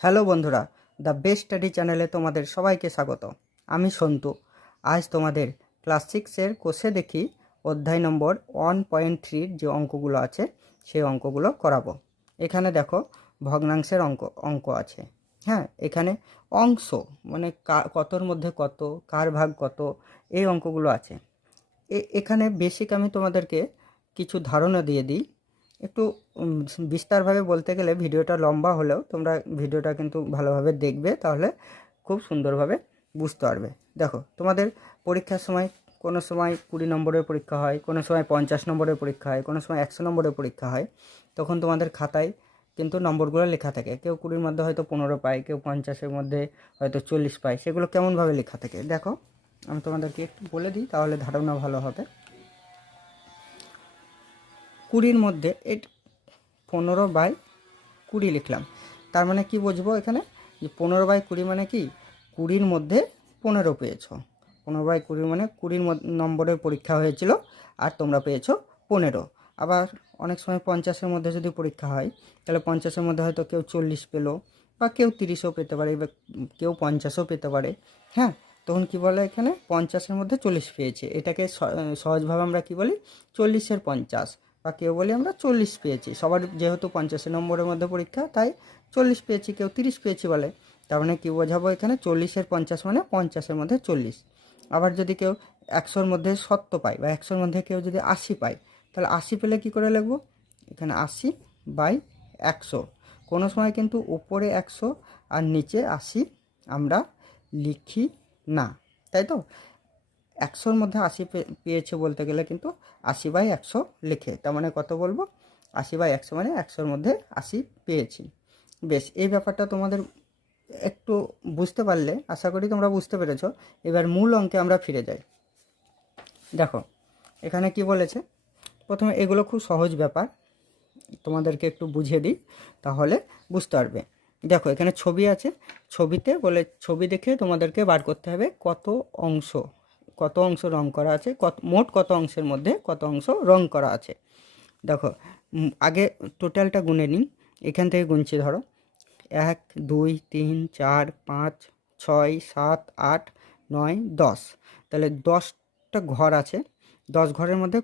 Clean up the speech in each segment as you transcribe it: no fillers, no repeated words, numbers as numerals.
Hello বন্ধুরা, the best study চ্যানেলে তোমাদের সবাইকে স্বাগত। আমি সন্তু। আজ তোমাদের ক্লাস 6-এর কোষে দেখি অধ্যায় নম্বর 1.3 যে অঙ্কগুলো আছে সেই অঙ্কগুলো করাবো। এখানে দেখো ভগ্নাংশের অঙ্ক আছে। হ্যাঁ, এখানে অংশ মানে কতর মধ্যে কত, কার ভাগ কত, এই অঙ্কগুলো আছে। এখানে বেসিক আমি তোমাদেরকে কিছু ধারণা দিয়ে দিই। একটু বিস্তারভাবে বলতে গেলে ভিডিওটা লম্বা হলেও তোমরা ভিডিওটা কিন্তু ভালোভাবে দেখবে, তাহলে খুব সুন্দরভাবে বুঝতে পারবে। দেখো, তোমাদের পরীক্ষার সময় কোনো সময় 20 নম্বরের পরীক্ষা হয়, কোনো সময় 50 নম্বরের পরীক্ষা হয়, কোনো সময় 100 নম্বরের পরীক্ষা হয়। তখন তোমাদের খাতায় কিন্তু নম্বরগুলো লেখা থাকে। কেউ 20-র মধ্যে হয়তো 15 পায়, কেউ 50-এর মধ্যে হয়তো 40 পায়। সেগুলো কেমনভাবে লেখা থাকে দেখো, আমি তোমাদেরকে একটু বলে দিই, তাহলে ধারণা ভালো হবে। 20-র মধ্যে 15/20 লিখলাম। তার মানে কি বুঝবো এখানে, যে 15/20 মানে কি 20-র মধ্যে 15 পেয়েছো। 15/20 মানে 20 নম্বরের পরীক্ষা হয়েছিল আর তোমরা পেয়েছো 15। আবার অনেক সময় 50-এর মধ্যে যদি পরীক্ষা হয়, তাহলে 50-এর মধ্যে হয়তো কেউ 40 পেলো, বা কেউ 30ও পেতে পারে, বা কেউ 50ও পেতে পারে। হ্যাঁ, তখন কি বলে, এখানে 50-এর মধ্যে 40 পেয়েছে, এটাকে সহজভাবে আমরা কি বলি, 40-এর 50, বা কেউ বলি আমরা 40 পেয়েছি। সবার যেহেতু 50 নম্বরের মধ্যে পরীক্ষা, তাই 40 পেয়েছি, কেউ 30 পেয়েছি বলে। তার মানে কী বোঝাবো, এখানে 40-এর 50 মানে 50-এর মধ্যে 40। আবার যদি কেউ 100-র মধ্যে 70 পায়, বা 100-র মধ্যে কেউ যদি 80 পায়, তাহলে 80 পেলে কী করে লিখবো, এখানে 80/100। কোনো সময় কিন্তু উপরে 100 আর নিচে 80 আমরা লিখি না, তাই তো। 100-র মধ্যে 80 পেয়েছে বলতে গেলে কিন্তু 80/100 লিখে, তার মানে কত বলবো, 80/100 মানে 100-র মধ্যে 80 পেয়েছি। বেশ, এই ব্যাপারটা তোমাদের একটু বুঝতে পারলে আশা করি তোমরা বুঝতে পেরেছো। এবার মূল অঙ্কে আমরা ফিরে যাই। দেখো, এখানে কি বলেছে, প্রথমে এগুলো খুব সহজ ব্যাপার, তোমাদেরকে একটু বুঝিয়ে দিই, তাহলে বুঝতে পারবে। দেখো, এখানে ছবি আছে, ছবিতে বলে ছবি দেখে তোমাদেরকে বার করতে হবে কত অংশ রং করা আছে, মোট কত অংশের মধ্যে কত অংশ রং করা আছে। দেখো, আগে টোটালটা গুনে নিই, এখান থেকে গুনছি। ধরো 1 2 3 4 5 6 7 8 9 10, তাহলে 10টা ঘর আছে। 10 ঘরের মধ্যে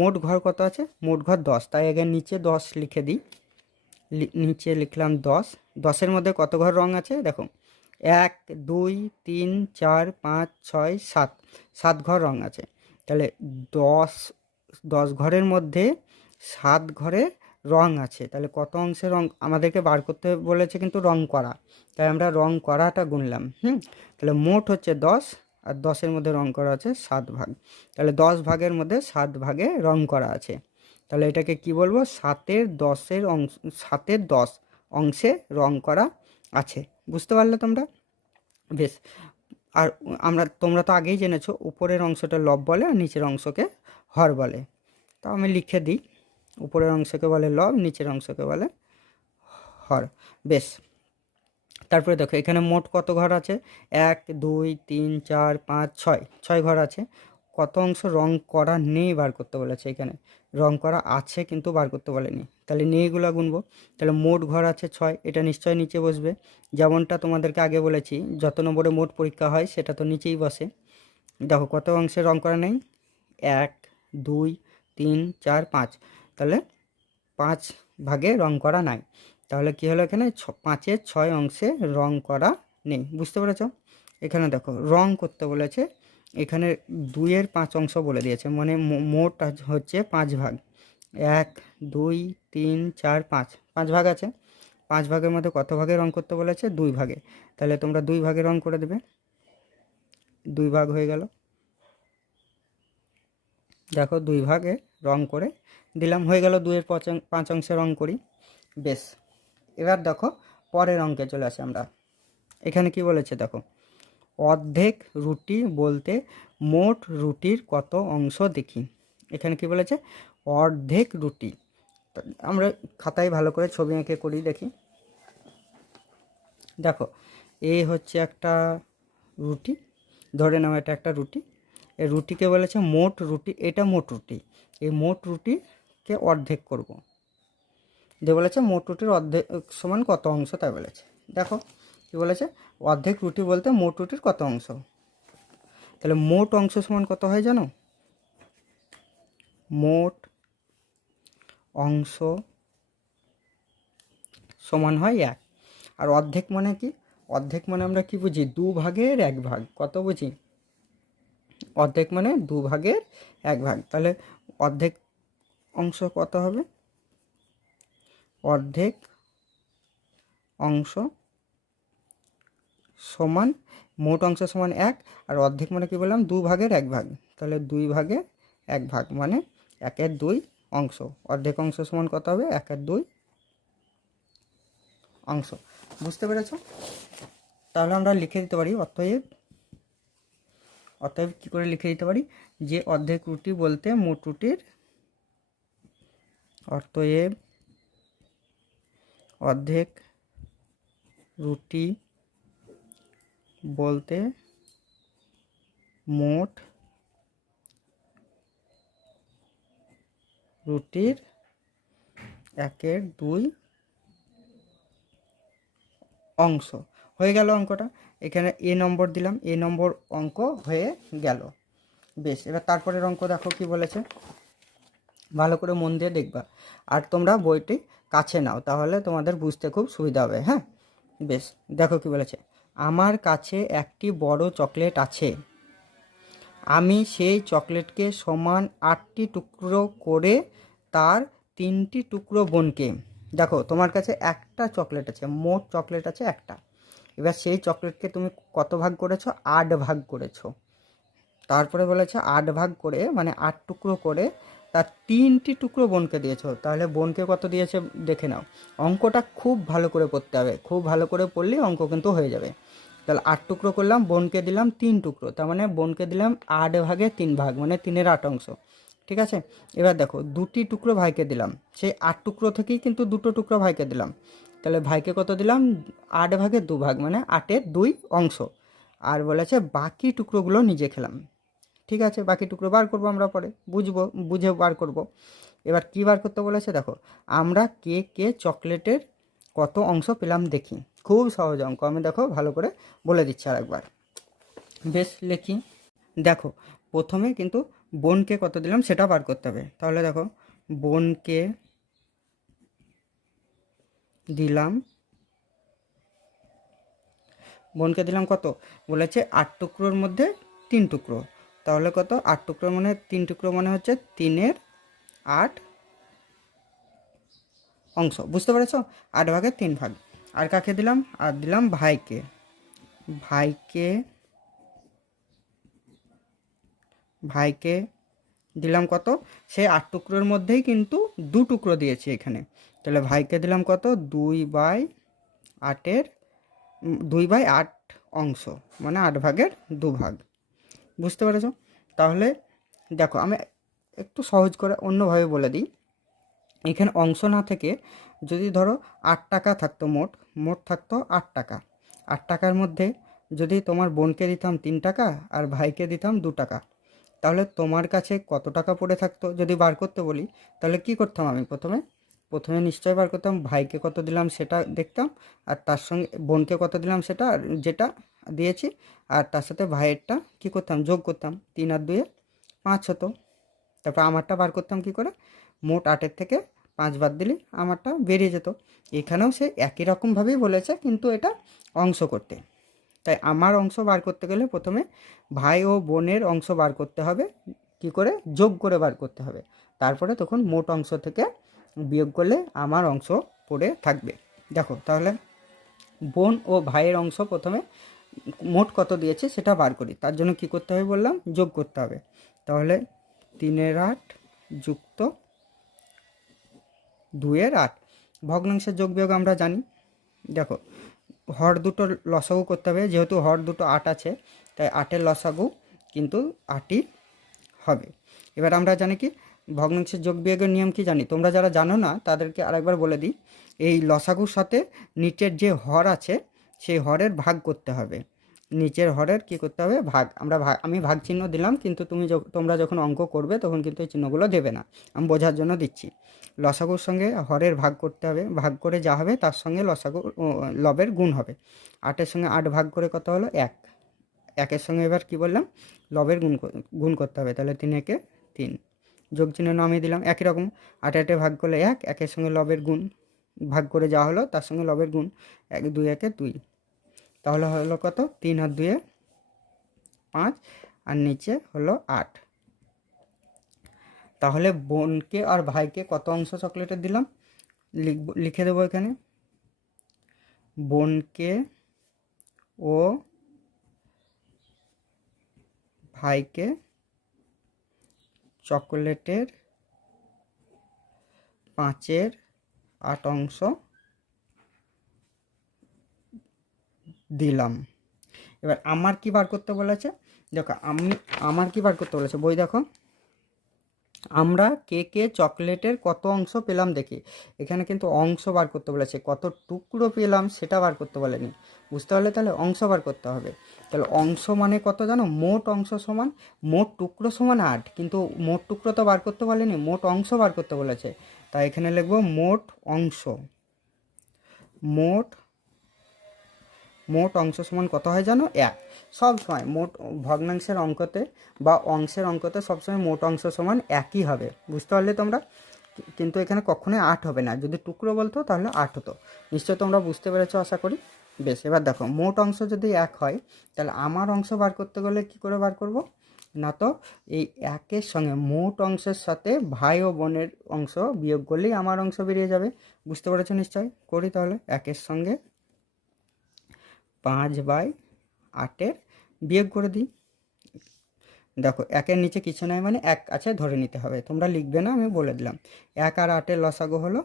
মোট ঘর কত আছে, মোট ঘর 10, তাই আগে নিচে 10 লিখে দিই। নিচে লিখলাম 10। 10-এর মধ্যে কত ঘর রং আছে দেখো, 1 2 3 4 5 6 7, 7 ঘর রং আছে। তাহলে 10 ঘরের মধ্যে 7 ঘরে রং আছে, তাহলে কত অংশে রং আমাদেরকে বার করতে বলেছে, কিন্তু রং করা, তাই আমরা রং করাটা গুনলাম। তাহলে মোট হচ্ছে 10, আর 10-এর মধ্যে রং করা আছে 7 ভাগ, তাহলে 10 ভাগের মধ্যে 7 ভাগে রং করা আছে। তাহলে এটাকে কি বলবো, 7-এর 10 অংশে রং করা আছে। বুঝতে পারলে তোমরা? বেশ, আর তোমরা তো আগেই জেনেছো, উপরের অংশটা লব বলে আর নিচের অংশকে হর বলে। তো আমি লিখে দিই, উপরের অংশকে বলে লব, নিচের অংশকে বলে হর। বেশ, তারপরে দেখো এখানে মোট কত ঘর আছে, 1 2 3 4 5 6, 6 ঘর আছে। কত অংশ রং করা নেই বার করতে বলেছে, এখানে রং করা আছে কিন্তু বার করতে বলেনি, তাহলে নেইগুলো গুনবো। তাহলে মোট ঘর আছে 6, এটা নিশ্চয়ই নিচে বসবে, যেমনটা তোমাদেরকে আগে বলেছি, যত নম্বরে মোট পরীক্ষা হয় সেটা তো নিচেই বসে। দেখো কত অংশে রং করা নেই, 1 2 3 4 5, তাহলে 5 ভাগে রং করা নাই। তাহলে কি হলো, এখানে 5-এর 6 অংশে রং করা নেই। বুঝতে পেরেছ? এখানে দেখো রং করতে বলেছে, এখানে 2-এর 5 অংশ বলে দিয়েছে, মানে মোট হচ্ছে 5 ভাগ। 1 2 3 4 5, 5 ভাগ আছে। 5 ভাগের মধ্যে কত ভাগে রং করতে বলেছে, 2 ভাগে, তাহলে তোমরা 2 ভাগে রং করে দেবে। 2 ভাগ হয়ে গেল, দেখো 2 ভাগে রং করে দিলাম, হয়ে গেল 2-এর 5 অংশে রং করি। বেশ, এবার দেখো পরের অঙ্কে চলে আসি আমরা। এখানে কি বলেছে দেখো, অর্ধেক রুটি বলতে মোট রুটির কত অংশ দেখি। এখানে কি বলেছে, অর্ধেক রুটি। আমরা খাতায় ভালো করে ছবি এঁকে করি, দেখি। দেখো, এই হচ্ছে একটা রুটি, ধরে নাও এটা একটা রুটি। এই রুটিকে বলেছে মোট রুটি, এটা মোট রুটি, এই মোট রুটিকে অর্ধেক করব। যে বলেছে মোট রুটির অর্ধেক সমান কত অংশ, তাই বলেছে। দেখো কী বলেছে, অর্ধেক রুটি বলতে মোট রুটির কত অংশ। তাহলে মোট অংশ সমান কত হয় জানো? মোট অংশ সমান হয় 1। আর অর্ধেক মানে কি? অর্ধেক মানে আমরা কি বুঝি? 2 ভাগের 1 ভাগ। কত বুঝি? অর্ধেক মানে 2 ভাগের 1 ভাগ। তাহলে অর্ধেক অংশ কত হবে? অর্ধেক অংশ সমান মোট অংশ সমান 1, আর অর্ধেক মানে কি বললাম? 2 ভাগের 1 ভাগ। তাহলে 2 ভাগের 1 ভাগ মানে 1/2 অংশ। অর্ধেক অংশ সমান কত হবে? 1/2 অংশ। বুঝতে পেরেছ? তাহলে আমরা লিখে দিতে পারি অতএব কী করে লিখে দিতে পারি? যে অর্ধেক রুটি বলতে মোট রুটির, অতএব অর্ধেক রুটি বলতে মোট রুটির 1/2 অংশ। হয়ে গেল অঙ্কটা। এখানে এ নম্বর দিলাম, এ নম্বর অঙ্ক হয়ে গেল। বেশ, এবার তারপরের অঙ্ক দেখো কি বলেছে, ভালো করে মন দিয়ে দেখবা। আর তোমরা বইটি কাছে নাও, তাহলে তোমাদের বুঝতে খুব সুবিধা হবে। হ্যাঁ, বেশ, দেখো কি বলেছে। আমার কাছে একটি বড় চকলেট আছে। আমি সেই চকলেটকে সমান 8টি টুকরো করে তার 3টি টুকরো বোনকে, দেখো তোমার কাছে একটা চকলেট আছে, মোট চকলেট আছে একটা। এবার সেই চকলেটকে তুমি কত ভাগ করেছো? 8 ভাগ করেছো। তারপরে বলেছে 8 ভাগ করে মানে 8 টুকরো করে তার 3টি টুকরো বোনকে দিয়েছো। তাহলে বোনকে কত দিয়েছে দেখে নাও। অঙ্কটা খুব ভালো করে পড়তে হবে, খুব ভালো করে পড়লেই অঙ্ক কিন্তু হয়ে যাবে। তাহলে 8 টুকরো করলাম, বোনকে দিলাম 3 টুকরো, তার মানে বোনকে দিলাম 8 ভাগে 3 ভাগ মানে 3/8 অংশ। ঠিক আছে, এবার দেখো 2টি টুকরো ভাইকে দিলাম, সেই 8 টুকরো থেকেই কিন্তু 2টো টুকরো ভাইকে দিলাম। তাহলে ভাইকে কত দিলাম? 8 ভাগে 2 ভাগ মানে 8/2 অংশ। আর বলেছে বাকি টুকরোগুলো নিজে খেলাম। ঠিক আছে, বাকি টুকরো বার করবো আমরা পরে, বুঝে বার করব। এবার কী বার করতে বলেছে দেখো, আমরা কে চকলেটের কত অংশ পেলাম দেখি। খুব সহজ অঙ্ক, আমি দেখো ভালো করে বলে দিচ্ছি আর একবার। বেশ, লিখি। দেখো প্রথমে কিন্তু বোনকে কত দিলাম সেটা বার করতে হবে। তাহলে দেখো বোনকে দিলাম কত? বলেছে 8 টুকরোর মধ্যে 3 টুকরো। তাহলে কত? 8 টুকরো মানে 3 টুকরো মানে হচ্ছে 3/8 অংশ। বুঝতে পেরেছ? 8 ভাগে 3 ভাগ। আর কাকে দিলাম? আর দিলাম ভাইকে। ভাইকে দিলাম কত? সেই 8 টুকরোর মধ্যেই কিন্তু 2 টুকরো দিয়েছি এখানে। তাহলে ভাইকে দিলাম কত? 2/8 অংশ মানে 8 ভাগের 2 ভাগ। বুঝতে পেরেছ? তাহলে দেখো আমি একটু সহজ করে অন্যভাবে বলে দিই। এখানে অংশ না থেকে যদি ধরো 8 টাকা থাকতো, মোট থাকতো 8 টাকা। 8 টাকার মধ্যে যদি তোমার বোনকে দিতাম 3 টাকা আর ভাইকে দিতাম 2 টাকা, তাহলে তোমার কাছে কত টাকা পড়ে থাকতো? যদি বার করতে বলি তাহলে কি করতাম? আমি প্রথমে নিশ্চয়ই বার করতাম, ভাইকে কত দিলাম সেটা দেখতাম, আর তার সঙ্গে বোনকে কত দিলাম সেটা, আর যেটা দিয়েছি আর তার সাথে ভাইয়েরটা কি করতাম? যোগ করতাম। 3 আর 2 5 হতো। তারপর আমারটা বার করতাম কি করে? মোট 8-এর থেকে 5 বাদ দিলে আমারটা বেরিয়ে যেত। এখানেও সে একই রকমভাবেই বলেছে, কিন্তু এটা অংশ করতে। তাই আমার অংশ বার করতে গেলে প্রথমে ভাই ও বোনের অংশ বার করতে হবে। কি করে? যোগ করে বার করতে হবে। তারপরে তখন মোট অংশ থেকে বিয়োগ করলে আমার অংশ পড়ে থাকবে। দেখো তাহলে বোন ও ভাইয়ের অংশ প্রথমে মোট কত দিয়েছে সেটা বার করি। তার জন্য কি করতে হবে বললাম? যোগ করতে হবে। তাহলে 3/8 যুক্ত 2/8। ভগ্নাংশের যোগ বিয়োগ আমরা জানি। দেখো হর দুটো লসাগু করতে হবে, যেহেতু হর দুটো 8 আছে তাই 8-এর লসাগু কিন্তু 8ই হবে। এবার আমরা জানি কি ভগ্নাংশের যোগ বিয়োগের নিয়ম কি জানি? তোমরা যারা জানো না তাদেরকে আরেকবার বলে দিই। এই লসাগুর সাথে নিচের যে হর আছে সেই হরের ভাগ করতে হবে। নিচের হরের কি করতে হবে ভাগ, আমি ভাগ চিহ্ন দিলাম, কিন্তু তোমরা যখন অঙ্ক করবে তখন কিন্তু এই চিহ্নগুলো দেবে না, আমি বোঝার জন্য দিচ্ছি। লসাগুর সঙ্গে হরের ভাগ করতে হবে, ভাগ করে যা হবে তার সঙ্গে লবের গুণ হবে। 8-এর সঙ্গে 8 ভাগ করে কত হলো 1, 1-এর সঙ্গে এবার কি বললাম লবের গুণ করতে হবে, তাহলে 3 একে 3, যোগ চিহ্ন নামিয়ে দিলাম। একই রকম 8-8 ভাগ করলে 1, 1-এর সঙ্গে লবের গুণ, ভাগ করে যা হলো তার সঙ্গে লবের গুণ, 2 একে 2, তাহলে হলো কত 3 আর 2 5, আর নিচে হলো 8। তাহলে বোনকে আর ভাইকে কত অংশ চকলেটের দিলাম, লিখে দেবো এখানে, বোনকে ও ভাইকে চকলেটের 5/8 অংশ দিলাম। এবার আমার কি বার করতে বলেছে, দেখো আমার কি বার করতে বলেছে, বই দেখো, আমরা কে চকলেটের কত অংশ পেলাম দেখি। এখানে কিন্তু অংশ বার করতে বলেছে, কত টুকরো পেলাম সেটা বার করতে বলেনি, বুঝতে পারলে? তাহলে অংশ বার করতে হবে। তাহলে অংশ মানে কত জানো, মোট অংশ সমান মোট টুকরো সমান 8, কিন্তু মোট টুকরো তো বার করতে বলেনি, মোট অংশ বার করতে বলেছে। তাই এখানে লিখবো মোট অংশ। মোট অংশ সমান কত হয় জানো, 1। সব সময় মোট ভগ্নাংশের অঙ্কতে বা অংশের অঙ্কতে সবসময় মোট অংশ সমান 1ই হবে, বুঝতে পারলে তোমরা? কিন্তু এখানে কখনোই 8 হবে না, যদি টুকরো বলতো তাহলে 8 হতো। নিশ্চয় তোমরা বুঝতে পেরেছো আশা করি। বেশ, এবার দেখো মোট অংশ যদি 1 হয় তাহলে আমার অংশ বার করতে গেলে কি করে বার করব না, তো এই 1-এর সঙ্গে মোট অংশের সাথে ভাই ও বোনের অংশ বিয়োগ করলেই আমার অংশ বেরিয়ে যাবে, বুঝতে পেরেছো নিশ্চয়? করি তাহলে, 1-এর সঙ্গে 5/8 বিয়োগ করে দিই। দেখো 1-এর নিচে কিছু নাই মানে 1 আছে ধরে নিতে হবে, তোমরা লিখবে না, আমি বলে দিলাম। 1 আর 8-এর লসাগু হলো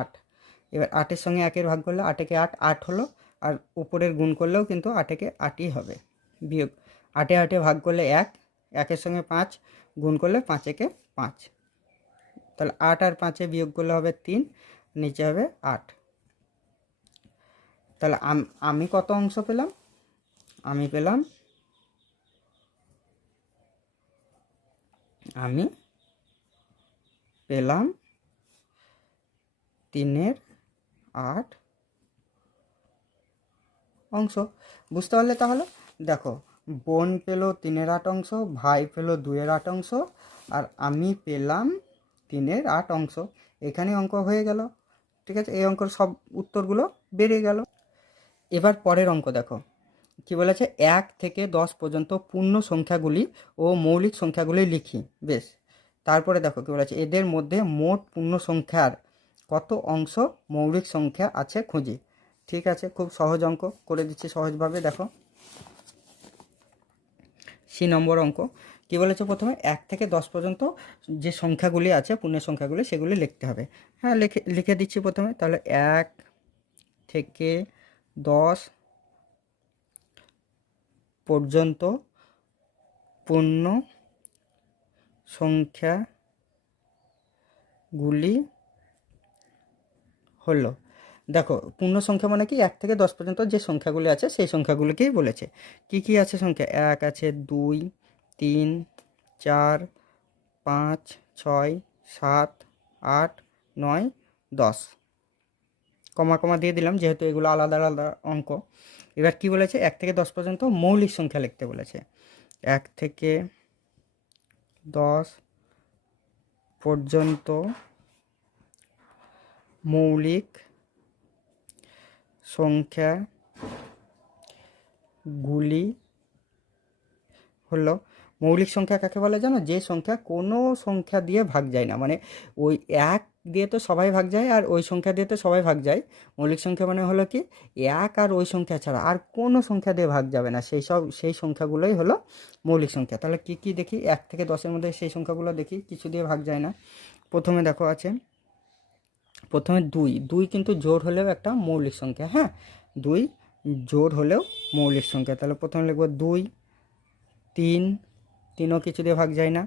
8। এবার 8-এর সঙ্গে 1-এর ভাগ করলে 8 একে 8, 8 হলো, আর উপরের গুণ করলেও কিন্তু 8 একে 8ই হবে। বিয়োগ 8-এ 8-এ ভাগ করলে 1, 1-এর সঙ্গে 5 গুণ করলে 5 একে 5, তাহলে 8 আর 5-এ বিয়োগ করলে হবে 3, নিচে হবে 8। তাহলে আমি কত অংশ পেলাম, আমি পেলাম 3/8 অংশ, বুঝতে পারলে? তাহলে দেখো বোন পেল 3/8 অংশ, ভাই পেল 2/8 অংশ, আর আমি পেলাম 3/8 অংশ। এখানে অঙ্ক হয়ে গেল, ঠিক আছে? এই অঙ্কের সব উত্তরগুলো বেরিয়ে গেল। এবার পরের অঙ্ক দেখো কি বলেছে, 1 থেকে 10 পর্যন্ত পূর্ণ সংখ্যাগুলি ও মৌলিক সংখ্যাগুলি লিখি। বেশ, তারপরে দেখো কি বলেছে, এদের মধ্যে মোট পূর্ণ সংখ্যার কত অংশ মৌলিক সংখ্যা আছে খুঁজি। ঠিক আছে, খুব সহজ অঙ্ক করে দিচ্ছি সহজভাবে। দেখো সি নম্বর অঙ্ক কি বলেছে, প্রথমে 1 থেকে 10 পর্যন্ত যে সংখ্যাগুলি আছে পূর্ণের সংখ্যাগুলি সেগুলি লিখতে হবে। হ্যাঁ, লিখে দিচ্ছি প্রথমে। তাহলে 1 থেকে 10 পর্যন্ত পূর্ণ সংখ্যাগুলি হলো, দেখো পূর্ণ সংখ্যা মানে কি, 1 থেকে 10 পর্যন্ত যে সংখ্যাগুলি আছে সেই সংখ্যাগুলিকেই বলেছে। কি কি আছে সংখ্যা, 1 আছে, 2, 3, 4, 5, 6, 7, 8, 9, 10, কমা কমা দিয়ে দিলাম যেহেতু এগুলো আলাদা আলাদা অঙ্ক। এবার কি বলেছে, 1 থেকে 10 পর্যন্ত মৌলিক সংখ্যা লিখতে বলেছে। 1 থেকে 10 পর্যন্ত মৌলিক সংখ্যাগুলি হলো, মৌলিক সংখ্যা কাকে বলে জানো, যে সংখ্যা কোনো সংখ্যা দিয়ে ভাগ যায় না, মানে ওই 1 দিয়ে তো সবাই ভাগ যায় আর ওই সংখ্যা দিয়ে তো সবাই ভাগ যায়। মৌলিক সংখ্যা মানে হলো কি, 1 আর ওই সংখ্যা ছাড়া আর কোনো সংখ্যা দিয়ে ভাগ যাবে না, সেই সংখ্যাগুলোই হলো মৌলিক সংখ্যা। তাহলে কি কি দেখি, 1 থেকে 10-এর মধ্যে সেই সংখ্যাগুলো দেখি কিছু দিয়ে ভাগ যায় না। প্রথমে দেখো আছে, প্রথমে 2 কিন্তু জোড় হলেও একটা মৌলিক সংখ্যা। হ্যাঁ, 2 জোড় হলেও মৌলিক সংখ্যা। তাহলে প্রথমে লিখব 2, 3ও কিছু দিয়ে ভাগ যায় না,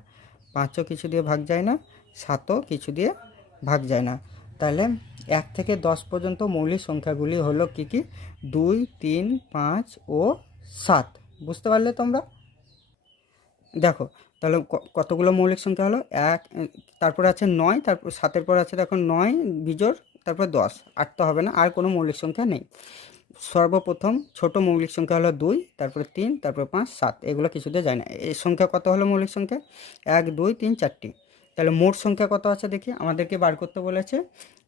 5ও কিছু দিয়ে ভাগ যায় না, 7ও কিছু দিয়ে ভাগ যায় না। তাহলে 1 থেকে 10 পর্যন্ত মৌলিক সংখ্যাগুলি হলো কি কি, 2, 3, 5 ও 7। বুঝতে পারলে তোমরা? দেখো তাহলে কতগুলো মৌলিক সংখ্যা হলো? এক, তারপরে আছে 9, তারপর 7-এর পর আছে দেখো 9 বিজোড় তারপর 10, 8 তো হবে না, আর কোনো মৌলিক সংখ্যা নেই। সর্বপ্রথম ছোট মৌলিক সংখ্যা হলো 2, তারপরে 3, তারপরে 5, 7, এগুলো কিছুতে যায় না। এই সংখ্যা কত হলো মৌলিক সংখ্যা? 1, 2, 3, 4টি। তাহলে মোট সংখ্যা কত আছে দেখি, আমাদেরকে বার করতে বলেছে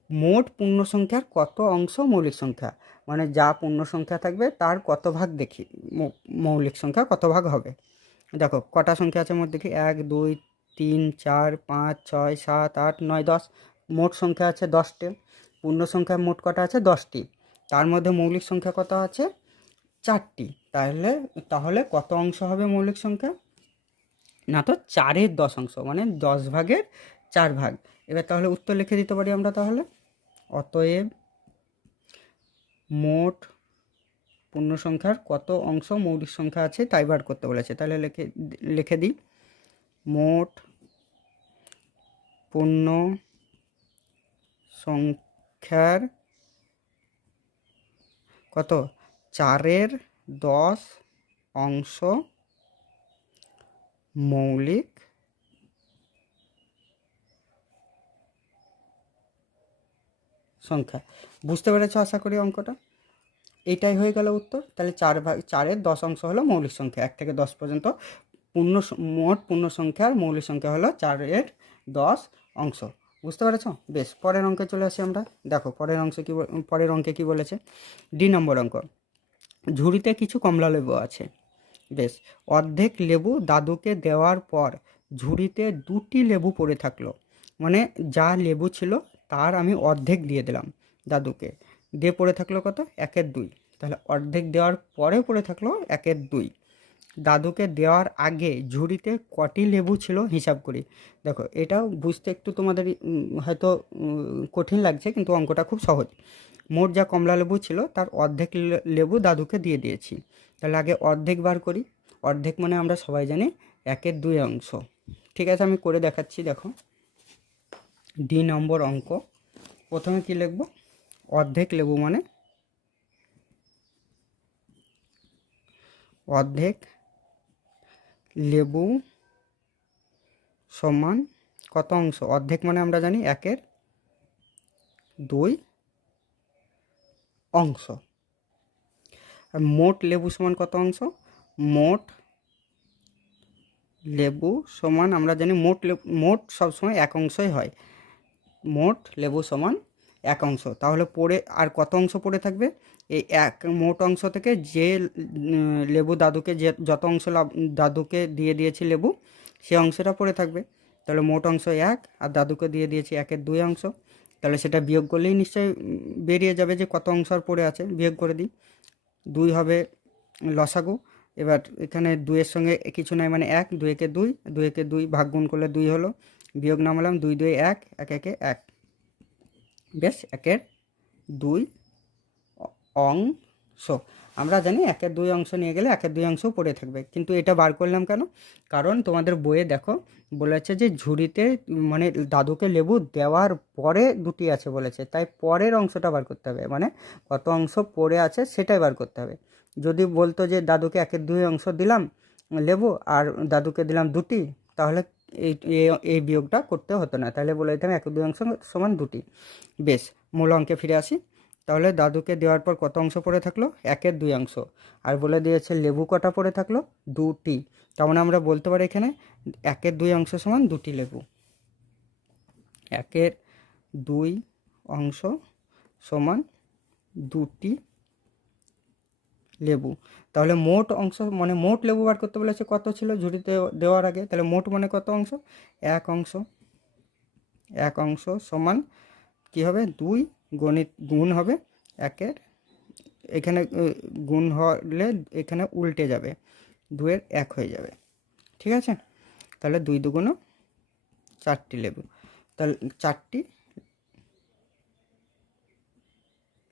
মোট পূর্ণ সংখ্যার কত অংশ মৌলিক সংখ্যা, মানে যা পূর্ণ সংখ্যা থাকবে তার কত ভাগ দেখি মৌলিক সংখ্যা কত ভাগ হবে। দেখো কটা সংখ্যা আছে মোট দেখি, 1, 2, 3, 4, 5, 6, 7, 8, 9, 10, মোট সংখ্যা আছে 10টি। পূর্ণ সংখ্যা মোট কটা আছে? 10টি। তার মধ্যে মৌলিক সংখ্যা কত আছে? 4টি। তাহলে তাহলে কত অংশ হবে মৌলিক সংখ্যা? না তো 4-এর 10 অংশ, মানে 10 ভাগের 4 ভাগ। এবার তাহলে উত্তর লিখে দিতে পারি আমরা তাহলে। অতএব মোট পূর্ণ সংখ্যার কত অংশ মৌলিক সংখ্যা আছে তাই বার করতে বলেছে। তাহলে লিখে দিই, মোট পূর্ণ সংখ্যার কত? 4-এর 10 অংশ মৌলিক সংখ্যা। বুঝতে পেরেছো আশা করি অঙ্কটা? এইটাই হয়ে গেল উত্তর। তাহলে 4-এর 10 অংশ হলো মৌলিক সংখ্যা, 1 থেকে 10 পর্যন্ত মোট পূর্ণ সংখ্যার মৌলিক সংখ্যা হলো 4-এর 10 অংশ। বুঝতে পেরেছো? বেশ, পরের অঙ্কে চলে আসি আমরা। দেখো পরের অঙ্কে কি বলেছে। 2 নম্বর অঙ্ক, ঝুড়িতে কিছু কমলা লেবু আছে। বেশ, অর্ধেক লেবু দাদুকে দেওয়ার পর ঝুড়িতে 2টি লেবু পড়ে থাকলো, মানে যা লেবু ছিল তার আমি অর্ধেক দিয়ে দিলাম দাদুকে, দিয়ে পড়ে থাকলো কত? 1/2। তাহলে অর্ধেক দেওয়ার পরে পড়ে থাকলো 1/2। দাদুকে দেওয়ার আগে ঝুড়িতে কটি লেবু ছিল হিসাব করি। দেখো এটাও বুঝতে একটু তোমাদের হয়তো কঠিন লাগছে, কিন্তু অঙ্কটা খুব সহজ। মোট যা কমলা লেবু ছিল তার অর্ধেক লেবু দাদুকে দিয়ে দিয়েছি। তাহলে আগে অর্ধেক বার করি। অর্ধেক মানে আমরা সবাই জানি 1/2 অংশ। ঠিক আছে, আমি করে দেখাচ্ছি। দেখো 2 নম্বর অঙ্ক, প্রথমে কি লিখব? অর্ধেক লেবু মানে অর্ধেক লেবু সমান কত অংশ? অর্ধেক মানে আমরা জানি 1/2 অংশ। আর মোট লেবু সমান কত অংশ? মোট লেবু সমান আমরা জানি মোট সবসময় 1 অংশই হয়। মোট লেবু সমান 1 অংশ। তাহলে পড়ে আর কত অংশ পড়ে থাকবে? এই মোট অংশ থেকে যে লেবু দাদুকে যত অংশ দাদুকে দিয়ে দিয়েছি লেবু, সে অংশটা পড়ে থাকবে। তাহলে মোট অংশ 1, আর দাদুকে দিয়ে দিয়েছি 1/2 অংশ। তাহলে সেটা বিয়োগ করলেই নিশ্চয়ই বেরিয়ে যাবে যে কত অংশ আর পড়ে আছে। বিয়োগ করে দিই, 2 হবে লসাগু। এবার এখানে 2-এর সঙ্গে কিছু নাই, মানে 1, 2-একে 2, 2-একে 2 ভাগ গুণ করলে 2 হলো, বিয়োগ নামালাম, 2, 2, 1, 1-1, বেশ 1/2 অংশ। আমরা জানি 1/2 অংশ নিয়ে গেলে 1/2 অংশ পড়ে থাকবে, কিন্তু এটা বার করলাম কেন? কারণ তোমাদের বইয়ে দেখো বলেছে যে ঝুড়িতে মানে দাদুকে লেবু দেওয়ার পরে 2টি আছে বলেছে, তাই পরের অংশটা বার করতে হবে, মানে কত অংশ পড়ে আছে সেটাই বার করতে হবে। যদি বলতো যে দাদুকে 1/2 অংশ দিলাম লেবু আর দাদুকে দিলাম 2টি, তাহলে এই বিয়োগটা করতে হতো না। তাহলে বলে দিতাম 1/2 অংশ সমান 2টি। বেশ, মূল অঙ্কে ফিরে আসি। তাহলে দাদুকে দেওয়ার পর কত অংশ পড়ে থাকলো? 1/2 অংশ। আর বলে দিয়েছে লেবু কটা পড়ে থাকলো? 2টি। তার মানে আমরা বলতে পারি এখানে 1/2 অংশ সমান 2টি লেবু। 1/2 অংশ সমান 2টি লেবু। তাহলে মোট অংশ মানে মোট লেবু বার করতে বলেছে কত ছিল ঝুড়িতে দেওয়ার আগে। তাহলে মোট মানে কত অংশ? 1 অংশ। 1 অংশ সমান কী হবে? 2 গুণ হবে 1-এর, এখানে গুণ হলে এখানে উল্টে যাবে, 2-এর 1 হয়ে যাবে। ঠিক আছে, তাহলে 2 2 4টি লেবু। তাহলে 4টি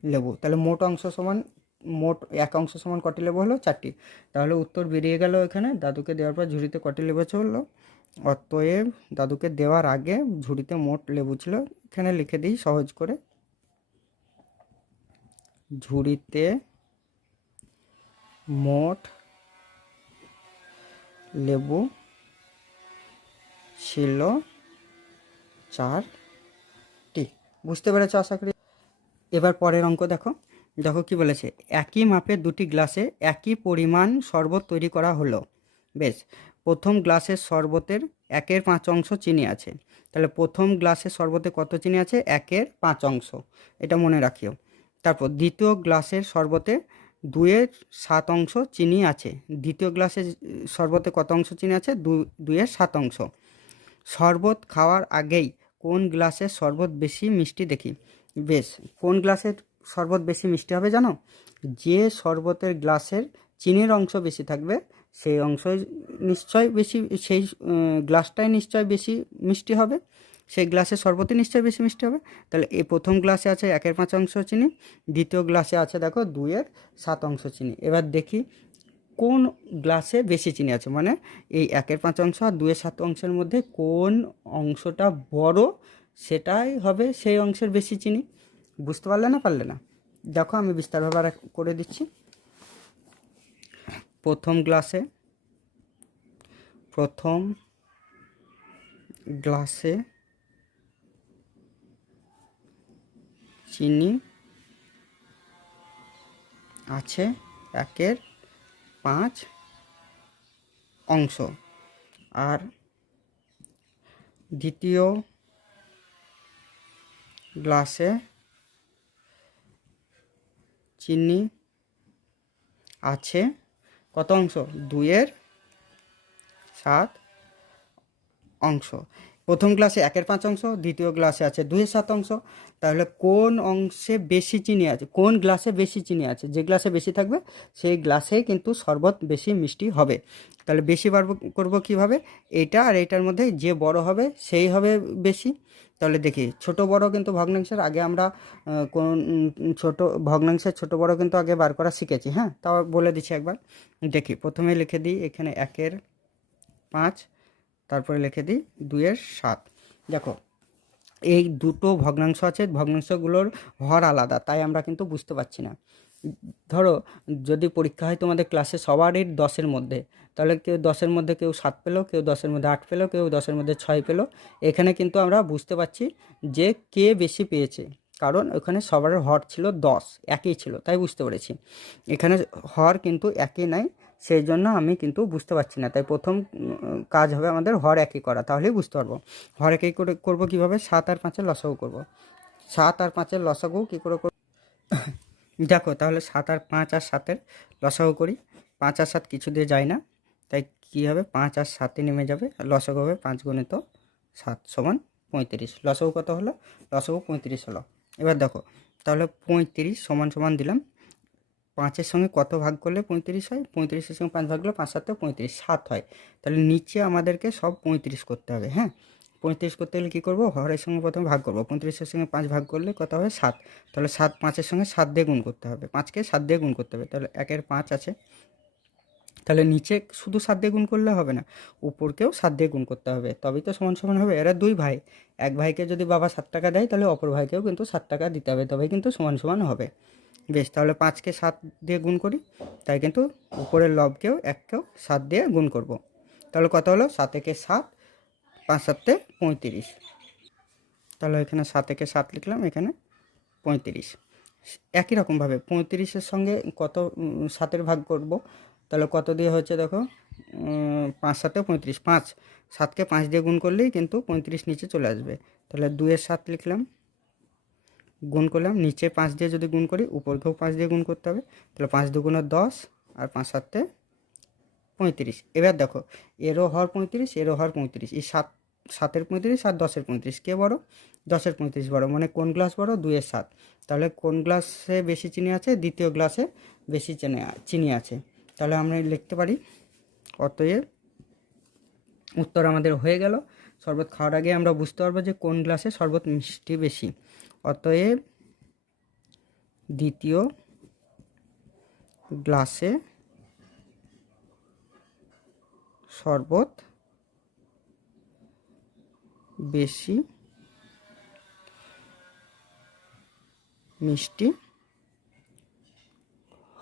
লেবু। তাহলে মোট অংশ সমান মোট 1 অংশ সমান কটি লেবু হলো? 4টি। তাহলে উত্তর বেরিয়ে গেল এখানে দাদুকে দেওয়ার পর ঝুড়িতে কটি লেবু হলো। অতএব দাদুকে দেওয়ার আগে ঝুড়িতে মোট লেবু ছিল, এখানে লিখে দিই সহজ করে, ঝুড়িতে মোট লেবু ছিল 4টি। বুঝতে পেরেছো আশা করি। এবার পরের অঙ্ক দেখো। দেখো কি বলেছে, একই মাপের দুটি গ্লাসে একই পরিমাণ শরবত তৈরি করা হলো। বেশ, প্রথম গ্লাসের শরবতের 1/5 চিনি আছে। তাহলে প্রথম গ্লাসের শরবতে কত চিনি আছে? 1/5। এটা মনে রাখিও। তারপর দ্বিতীয় গ্লাসের শরবতে 2/7 চিনি আছে। দ্বিতীয় গ্লাসের শরবতে কত অংশ চিনি আছে? 2/7। শরবত খাওয়ার আগেই কোন গ্লাসের শরবত বেশি মিষ্টি দেখি। বেশ, কোন গ্লাসের শরবত বেশি মিষ্টি হবে জানো? যে শরবতের গ্লাসের চিনির অংশ বেশি থাকবে সেই অংশই নিশ্চয় বেশি, সেই গ্লাসটাই নিশ্চয় বেশি মিষ্টি হবে, সেই গ্লাসের শরবতই নিশ্চয়ই বেশি মিষ্টি হবে। তাহলে এই প্রথম গ্লাসে আছে 1/5 চিনি, দ্বিতীয় গ্লাসে আছে দেখো 2/7 চিনি। এবার দেখি কোন গ্লাসে বেশি চিনি আছে, মানে এই 1/5 আর 2/7 মধ্যে কোন অংশটা বড় সেটাই হবে সেই অংশের বেশি চিনি। বুঝতে পারলে না? পারলে না? দেখো আমি বিস্তারভাবে আর করে দিচ্ছি। প্রথম গ্লাসে চিনি আছে 1/5, আর দ্বিতীয় গ্লাসে চিনি আছে কত অংশ? 2/7। প্রথম গ্লাসে 1/5, দ্বিতীয় গ্লাসে আছে 2/7। তাহলে কোন অংশে বেশি চিনি আছে, কোন গ্লাসে বেশি চিনি আছে, যে গ্লাসে বেশি থাকবে সেই গ্লাসেই কিন্তু শরবত বেশি মিষ্টি হবে। তাহলে বেশি বার করবো কীভাবে? এইটা আর এইটার মধ্যে যে বড় হবে সেই হবে বেশি। তাহলে দেখি ছোট বড় কিন্তু ভগ্নাংশের আগে আমরা কোন ছোট ভগ্নাংশের ছোট বড় কিন্তু আগে বার করা শিখেছি। হ্যাঁ, তাও বলে দিচ্ছি একবার। দেখি প্রথমে লিখে দিই এখানে 1/5, তারপরে লিখে দিই 2/7। দেখো এই দুটো ভগ্নাংশ আছে, ভগ্নাংশগুলোর হর আলাদা, তাই আমরা কিন্তু বুঝতে পারছি না। ধরো যদি পরীক্ষা হয় তোমাদের ক্লাসে সবারই 10-এর মধ্যে, তাহলে কেউ 10-এর মধ্যে কেউ 7 পেলো, কেউ 10-এর মধ্যে 8 পেলো, কেউ 10-এর মধ্যে 6 পেলো। এখানে কিন্তু আমরা বুঝতে পারছি যে কে বেশি পেয়েছে, কারণ ওখানে সবার হর ছিল 10, একই ছিল, তাই বুঝতে পেরেছি। এখানে হর কিন্তু একই নাই, সেই জন্য আমি কিন্তু বুঝতে পারছি না। তাই প্রথম কাজ হবে আমাদের হর একই করা, তাহলেই বুঝতে পারবো। হর একই করে করবো কীভাবে? 7 আর 5-এর লসাগু করবো। 7 আর 5-এর লসাগু কী করে করবো? দেখো তাহলে 7 আর 5 আর 7-এর লসাগু করি। 5 আর 7 কিছু দিয়ে যায় না, তাই কী হবে? 5 আর 7-এ নেমে যাবে, আর লসাগু হবে 5 × 7 = 35। লসাগু কত হলো? লসাগু 35 হলো। এবার দেখো তাহলে 35 = দিলাম 5-এর সঙ্গে কত ভাগ করলে 35 হয়? 35-এর সঙ্গে 5 ভাগ করলে 5 7 35, 7 হয়। তাহলে নিচে আমাদেরকে সব 35 করতে হবে। হ্যাঁ, 35 করতে গেলে কী করবো? হরের সঙ্গে প্রথমে ভাগ করবো। 35-এর সঙ্গে 5 ভাগ করলে কত হবে? 7। তাহলে 7 5-এর সঙ্গে 7 দিয়ে গুণ করতে হবে, 5কে 7 দিয়ে গুণ করতে হবে। তাহলে 1/5 আছে, তাহলে নিচে শুধু 7 দিয়ে গুণ করলে হবে না, উপরকেও 7 দিয়ে গুণ করতে হবে, তবেই তো সমান সমান হবে। এরা 2 ভাই, এক ভাইকে যদি বাবা 7 টাকা দেয় তাহলে অপর ভাইকেও কিন্তু 7 টাকা দিতে হবে, তবেই কিন্তু সমান সমান হবে। বেশ, তাহলে 5কে 7 দিয়ে গুণ করি, তাই কিন্তু উপরের লবকেও 1কেও 7 দিয়ে গুণ করব। তাহলে কত হলো? 7 একে 7, 5 7 35। তাহলে এখানে 7 একে 7 লিখলাম, এখানে 35। একই রকমভাবে 35-এর সঙ্গে কত 7-এর ভাগ করব, তাহলে কত দিয়ে হচ্ছে দেখো, 5 7 35। 5 7কে 5 দিয়ে গুণ করলেই কিন্তু 35 নিচে চলে আসবে। তাহলে 2/7 লিখলাম, গুণ করলাম, নিচে 5 দিয়ে যদি গুণ করি উপরকেও 5 দিয়ে গুণ করতে হবে। তাহলে 5 2 10 আর 5 7 35। এবার দেখো এরও হর 35, এরও হর 35। এই 7-এর 35 আর 10-এর 35 কে বড়? 10-এর 35 বড়, মানে কোন গ্লাস বড়? 2/7। তাহলে কোন গ্লাসে বেশি চিনি আছে? দ্বিতীয় গ্লাসে বেশি চিনি আছে। তাহলে আমরা লিখতে পারি, অতএব উত্তর আমাদের হয়ে গেল। শরবত খাওয়ার আগে আমরা বুঝতে পারবো যে কোন গ্লাসে শরবত মিষ্টি বেশি। অতএব দ্বিতীয় গ্লাসে শরবত বেশি মিষ্টি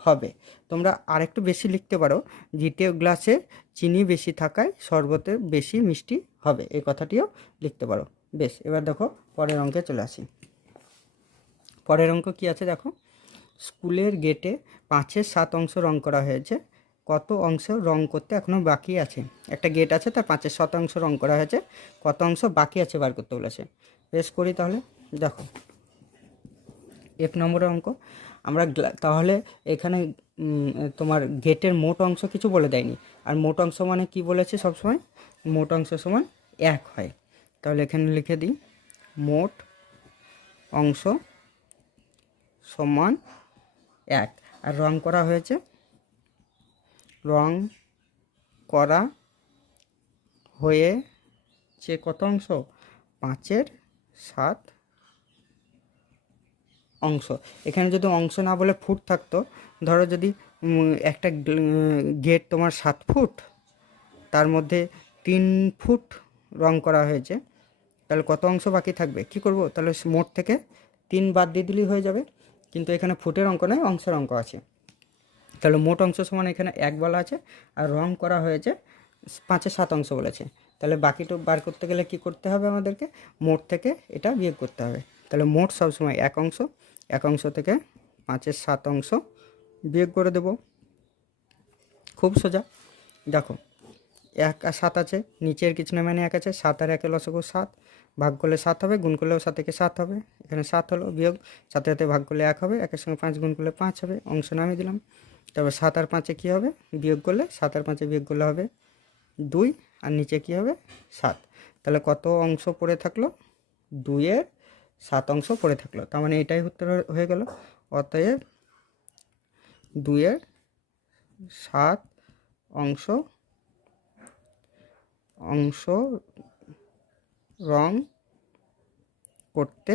হবে। তোমরা আরেকটু বেশি লিখতে পারো, দ্বিতীয় গ্লাসে চিনি বেশি থাকায় শরবতে বেশি মিষ্টি হবে, এই কথাটিও লিখতে পারো। বেশ, এবার দেখো পরের অঙ্কে চলে আসি। পরের অঙ্ক কী আছে দেখো, স্কুলের গেটে 5-এর 7 অংশ রং করা হয়েছে, কত অংশ রং করতে এখনও বাকি আছে? একটা গেট আছে, তার 5-এর 7 অংশ রং করা হয়েছে, কত অংশ বাকি আছে বার করতে বলেছে। বেশ করি তাহলে। দেখো 1 নম্বরের অঙ্ক আমরা তাহলে এখানে তোমার গেটের মোট অংশ কিছু বলে দেয়নি, আর মোট অংশ মানে কি বলেছে সবসময়, মোট অংশ সমান 1 হয়। তাহলে এখানে লিখে দিই মোট অংশ সমান 1। আর রং করা হয়েছে, রং করা হয়েছে কত অংশ? 5-এর 7 অংশ। এখানে যদি অংশ না বলে ফুট থাকতো, ধরো যদি একটা গেট তোমার 7 ফুট, তার মধ্যে 3 ফুট রং করা হয়েছে, তাহলে কত অংশ বাকি থাকবে? কি করব, তাহলে মোট থেকে 3 বাদ দিয়ে দিলেই হয়ে যাবে। কিন্তু এখানে ফুটের অঙ্ক নয়, অংশের অঙ্ক আছে। তাহলে মোট অংশ সমান এখানে 1 বলা আছে, আর রং করা হয়েছে 5-এর 7 অংশ বলেছে। তাহলে বাকিটা বার করতে গেলে কি করতে হবে আমাদেরকে? মোট থেকে এটা বিয়োগ করতে হবে। তাহলে মোট সবসময় 1 অংশ, 1 অংশ থেকে 5-এর 7 অংশ বিয়োগ করে দেব। খুব সোজা। দেখো 1 আর 7 আছে, নিচের কিছু না মানে 1 আছে, 7 আর 1 লসাগু 7, ভাগ করলে 7 হবে, গুণ করলেও 7 থেকে 7 হবে, এখানে 7 হলো, বিয়োগ 7 সাথে ভাগ করলে 1 হবে, 1-এর সঙ্গে 5 গুণ করলে 5 হবে, অংশ নামিয়ে দিলাম। তারপর 7 আর 5-এ কী হবে বিয়োগ করলে, 7 আর 5-এ বিয়োগ করলে হবে 2, আর নিচে কী হবে 7। তাহলে কত অংশ পড়ে থাকলো? 2-এর 7 অংশ পড়ে থাকলো। তার মানে এটাই উত্তর হয়ে গেল। অতএব 2-এর 7 অংশ রং করতে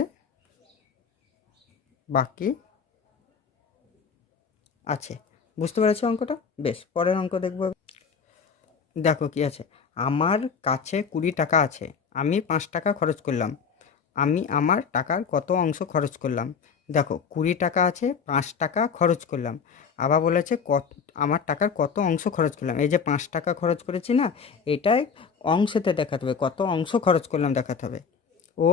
বাকি আছে। বুঝতে পেরেছো অঙ্কটা? বেশ, পরের অঙ্ক দেখব। দেখো কি আছে, আমার কাছে 20 টাকা আছে, আমি 5 টাকা খরচ করলাম, আমি আমার টাকার কত অংশ খরচ করলাম? দেখো 20 টাকা আছে, 5 টাকা খরচ করলাম, আবার বলেছে কত আমার টাকার কত অংশ খরচ করলাম। এই যে 5 টাকা খরচ করেছি না, এটাই অংশেতে দেখাতে হবে, কত অংশ খরচ করলাম দেখাতে হবে। ও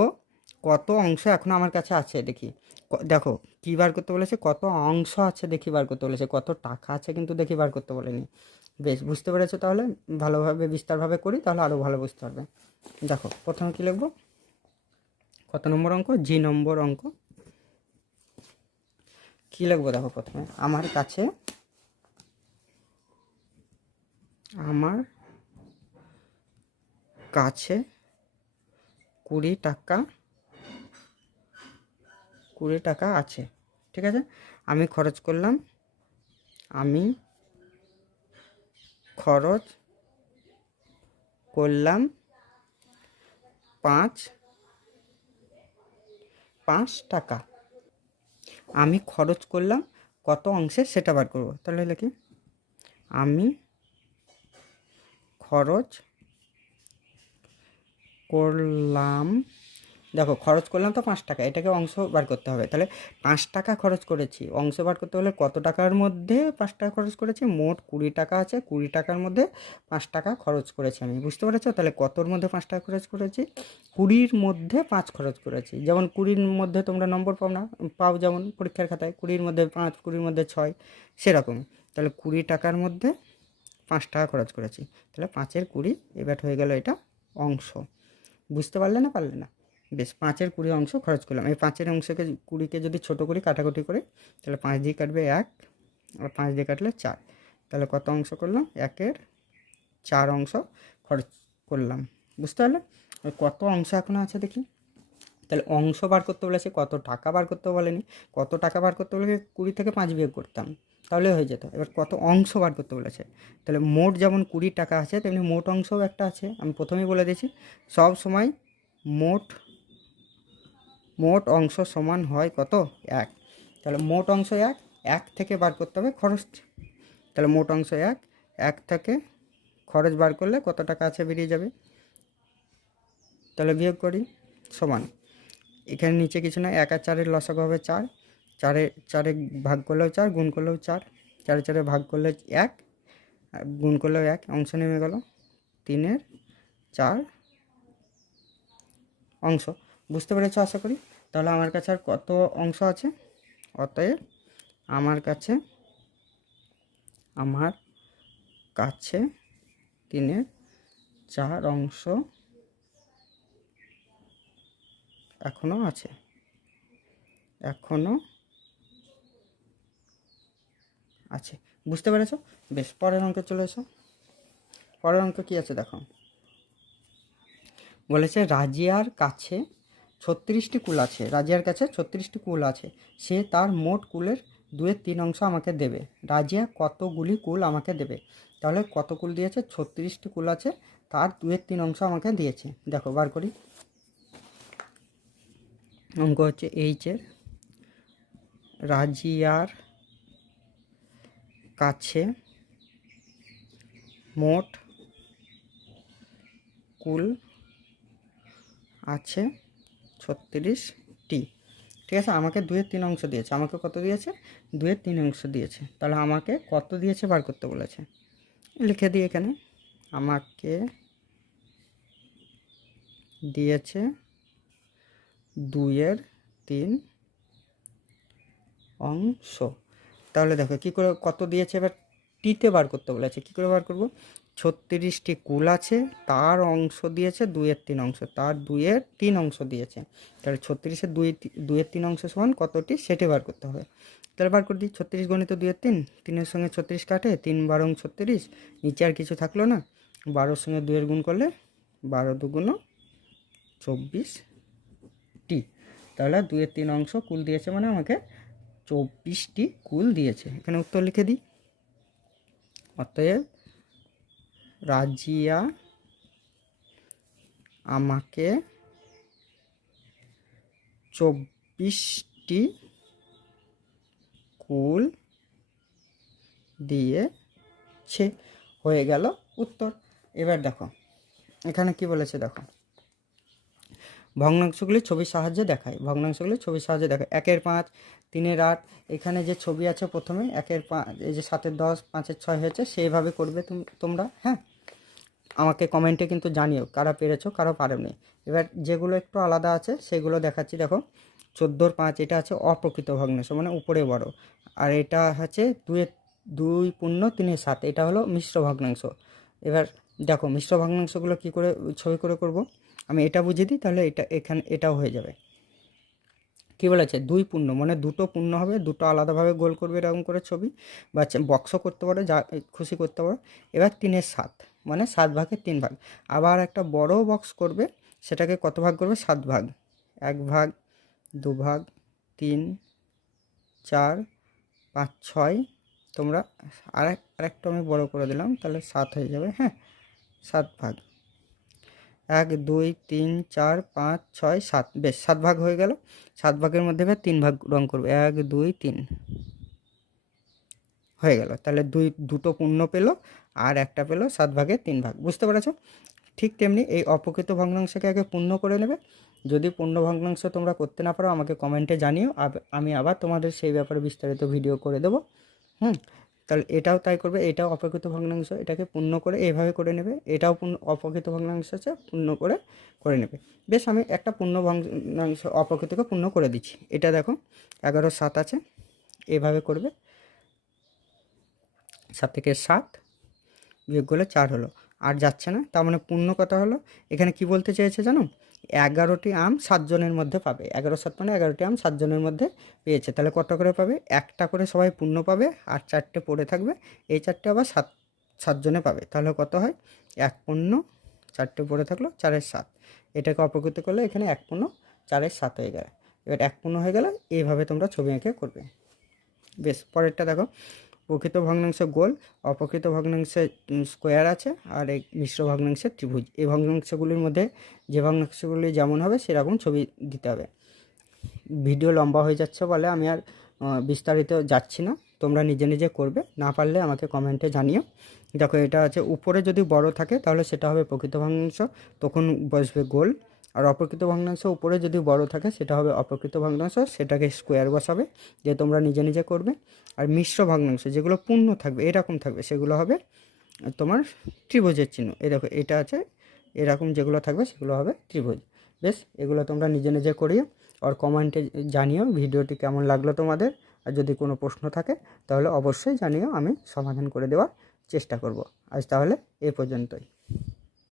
কত অংশ এখনও আমার কাছে আছে দেখি। দেখো কী বার করতে বলেছে, কত অংশ আছে দেখি বার করতে বলেছে, কত টাকা আছে কিন্তু দেখি বার করতে বলেনি। বেশ, বুঝতে পেরেছো? তাহলে ভালোভাবে বিস্তারভাবে করি, তাহলে আরও ভালো বুঝতে পারবে। দেখো প্রথমে কী লিখবো, কত নম্বর অঙ্ক? জি নম্বর অঙ্ক। কী লিখবো দেখো, প্রথমে আমার কাছে 20 টাকা আছে, ঠিক আছে। আমি খরচ করলাম 5 টাকা। আমি খরচ করলাম কত অংশে সেটা বার করব। তাহলে লিখি আমি খরচ করলাম, দেখো খরচ করলাম তো 5 টাকা, এটাকে অংশ বার করতে হবে। তাহলে 5 টাকা খরচ করেছি, অংশ বার করতে হলে কত টাকার মধ্যে 5 টাকা খরচ করেছি? মোট 20 টাকা আছে, 20 টাকার মধ্যে 5 টাকা খরচ করেছি আমি। বুঝতে পেরেছো? তাহলে কতর মধ্যে 5 টাকা খরচ করেছি? 20-র মধ্যে 5 খরচ করেছি। যেমন 20-র মধ্যে তোমরা নম্বর পাও যেমন পরীক্ষার খাতায় 20-র মধ্যে 5, 20-র মধ্যে 6, সেরকম। তাহলে 20 টাকার মধ্যে 5 টাকা খরচ করেছি, তাহলে 5-এর 20, এবার হয়ে গেল এটা অংশ। বুঝতে পারলে না? পারলে না? বেশ, 5-এর 20 অংশ খরচ করলাম। এই 5-এর অংশকে 20-কে যদি ছোটো করি, কাটাকুটি করে, তাহলে 5 দিয়ে কাটবে 1, আর 5 দিয়ে কাটলে 4, তাহলে কত অংশ করলাম? 1-এর 4 অংশ খরচ করলাম। বুঝতে পারলে? কত অংশ এখনও আছে দেখি। তাহলে অংশ বার করতে বলেছে, কত টাকা বার করতে বলেনি। কত টাকা বার করতে বলে 20 থেকে 5 বিয়োগ করতাম, তাহলে হয়ে যেত। এবার কত অংশ বার করতে বলেছে, তাহলে মোট যেমন 20 টাকা আছে, তেমনি মোট অংশও একটা আছে। আমি প্রথমেই বলে দিয়েছি, সব সময় মোট অংশ সমান হয় কত? 1। তাহলে মোট অংশ 1 থেকে বার করতে হবে খরচ। তাহলে মোট অংশ 1 থেকে খরচ বার করলে কত টাকা আছে বেরিয়ে যাবে। তাহলে বিয়োগ করি, সমান এখানে নিচে কিছু না, 1 আর 4-এর লসাগু হবে 4, 4-এ ভাগ করলেও 4, গুণ করলেও 4, 4 4 ভাগ করলে 1, আর গুণ করলেও 1, অংশ নেমে গেল 3-এর 4 অংশ। বুঝতে পেরেছো আশা করি। তাহলে আমার কাছে আর কত অংশ আছে? অতএব আমার কাছে 3-এর 4 অংশ এখনো আছে, বুঝতে পেরেছো? বেশ, পরের অঙ্কে চলে এসো। পরের অঙ্ক কি আছে দেখো, বলেছে রাজিয়ার কাছে 36টি কুল আছে। রাজিয়ার কাছে 36টি কুল আছে, সে তার মোট কুলের 2/3 অংশ আমাকে দেবে। রাজিয়া কতগুলি কুল আমাকে দেবে? তাহলে কত কুল দিয়েছে? 36টি কুল আছে, তার 2/3 অংশ আমাকে দিয়েছে। দেখো বার করি। অঙ্ক হচ্ছে এইচের রাজিয়ার কাছে মোট কুল আছে 36টি। ঠিক আছে, আমাকে 2/3 অংশ দিয়েছে। আমাকে কত দিয়েছে? 2/3 অংশ দিয়েছে। তাহলে আমাকে কত দিয়েছে বার করতে বলেছে। লিখে দিই এখানে, আমাকে দিয়েছে 2/3 অংশ। তাহলে দেখো কী করে কত দিয়েছে, এবার টিতে বার করতে বলেছে। কী করে বার করব? 36টি কুল আছে, তার অংশ দিয়েছে 2/3 অংশ, তার 2/3 অংশ দিয়েছে। তাহলে 36-এর 2/3 অংশ সমান কতটি সেটি বার করতে হবে। তাহলে বার করে দিই। 36 গণিত 2/3, 3-এর সঙ্গে 36 কাটে, 3 12 36, নিচে আর কিছু থাকলো না। 12-এর সঙ্গে 2-এর গুণ করলে 12 2 24টি। তাহলে 2/3 অংশ কুল দিয়েছে, মানে আমাকে 24টি কুল দিয়েছে। এখানে উত্তর লিখে দিই। অতএব রাজিয়া আমাকে 24টি কুল দিয়েছে। হয়ে গেল উত্তর। এবার দেখো এখানে কি বলেছে দেখো, ভগ্নাংশগুলি ছবির সাহায্যে দেখায়। ভগ্নাংশগুলি ছবির সাহায্যে দেখায়। 1-এর 5, 3-এর 8, এখানে যে ছবি আছে প্রথমে 1-এর 5, এই যে 7-এর 10, 5-এর 6 হয়েছে, সেইভাবে করবে তোমরা। হ্যাঁ, আমাকে কমেন্টে কিন্তু জানিও কারা পেরেছো কারা পারোনি। এবার যেগুলো একটু আলাদা আছে সেগুলো দেখাচ্ছি। দেখো 14-এর 5, এটা আছে অপ্রকৃত ভগ্নাংশ, মানে উপরে বড়। আর এটা হচ্ছে 2 পূর্ণ 3-এর 7, এটা হলো মিশ্র ভগ্নাংশ। এবার দেখো মিশ্র ভগ্নাংশগুলো কী করে ছবি করে করব, আমি এটা বুঝিয়ে দিই, তাহলে এখানে এটাও হয়ে যাবে। কী বলেছে? 2 পূর্ণ, মানে দুটো পূর্ণ হবে, দুটো আলাদাভাবে গোল করবে এরকম করে ছবি, বা বক্সও করতে পারো, যা খুশি করতে পারো। এবার 3-এর 7, মানে 7 ভাগের 3 ভাগ। আবার একটা বড় বক্স করবে, সেটাকে কত ভাগ করবে? 7 ভাগ। 1 ভাগ, 2 ভাগ, 3, 4, 5, 6, তোমরা আরেকটা আমি বড় করে দিলাম, তাহলে 7 হয়ে যাবে। হ্যাঁ, 7 ভাগ। 1 2 3 4 5 6 7, বেশ 7 ভাগ হয়ে গেল। 7 ভাগের মধ্যে এবার 3 ভাগ রং করবে, 1 2 3 হয়ে গেল। তাহলে দুটো পূর্ণ পেলো, আর একটা পেলো 7 ভাগের 3 ভাগ। বুঝতে পেরেছো? ঠিক তেমনি এই অপ্রকৃত ভগ্নাংশকে আগে পূর্ণ করে নেবে। যদি পূর্ণ ভগ্নাংশ তোমরা করতে না পারো আমাকে কমেন্টে জানিও, আমি আবার তোমাদের সেই ব্যাপারে বিস্তারিত ভিডিও করে দেবো। তাহলে এটাও তাই করবে, এটাও অপ্রকৃত ভগ্নাংশ, এটাকে পূর্ণ করে এইভাবে করে নেবে। এটাও অপ্রকৃত ভগ্নাংশ আছে, পূর্ণ করে নেবে। বেশ, আমি একটা পূর্ণ ভগ্নাংশ অপ্রকৃতকে পূর্ণ করে দিচ্ছি। এটা দেখো 11 7 আছে, এভাবে করবে। 7 থেকে 7 বিয়োগ করলে 4 হলো, আর যাচ্ছে না, তার মানে পূর্ণ কথা হলো। এখানে কি বলতে চেয়েছে জানো? 11টি আম 7 জনের মধ্যে পাবে। 11 7 মানে 11টি আম 7 জনের মধ্যে পেয়েছে। তাহলে কত করে পাবে? একটা করে সবাই পূর্ণ পাবে, আর 4টে পড়ে থাকবে। এই 4টে আবার 7 জনে পাবে। তাহলে কত হয়? 1 পূর্ণ 4টে পড়ে থাকলো 4-এর 7। এটাকে অপ্রকৃত করলে এখানে 1 পূর্ণ 4-এর 7 হয়ে গেল। এবার 1 পূর্ণ হয়ে গেলে এইভাবে তোমরা ছবি এঁকে করবে। বেশ, পরেরটা দেখো, প্রকৃত ভগ্নাংশ গোল, অপ্রকৃত ভগ্নাংশে স্কোয়ার আছে, আর এই মিশ্র ভগ্নাংশের ত্রিভুজ। এই ভগ্নাংশগুলির মধ্যে যে ভগ্নাংশগুলি যেমন হবে সেরকম ছবি দিতে হবে। ভিডিও লম্বা হয়ে যাচ্ছে বলে আমি আর বিস্তারিত যাচ্ছি না, তোমরা নিজে নিজে করবে। না পারলে আমাকে কমেন্টে জানিও। দেখো এটা আছে, উপরে যদি বড় থাকে তাহলে সেটা হবে প্রকৃত ভগ্নাংশ, তখন বসবে গোল। আর অপ্রকৃত ভগ্নাংশ উপরে যদি বড় থাকে সেটা হবে অপ্রকৃত ভগ্নাংশ, সেটাকে স্কোয়ার বসাবে, যে তোমরা নিজে নিজে করবে। আর মিশ্র ভগ্নাংশ যেগুলো পূর্ণ থাকবে এরকম থাকবে সেগুলো হবে তোমার ত্রিভুজের চিহ্ন। এই দেখো এটা আছে, এরকম যেগুলো থাকবে সেগুলো হবে ত্রিভুজ। বেশ, এগুলো তোমরা নিজে নিজে করিও আর কমেন্টে জানিও ভিডিওটি কেমন লাগলো তোমাদের। আর যদি কোনো প্রশ্ন থাকে তাহলে অবশ্যই জানিও, আমি সমাধান করে দেওয়ার চেষ্টা করব। আজ তাহলে এ পর্যন্তই।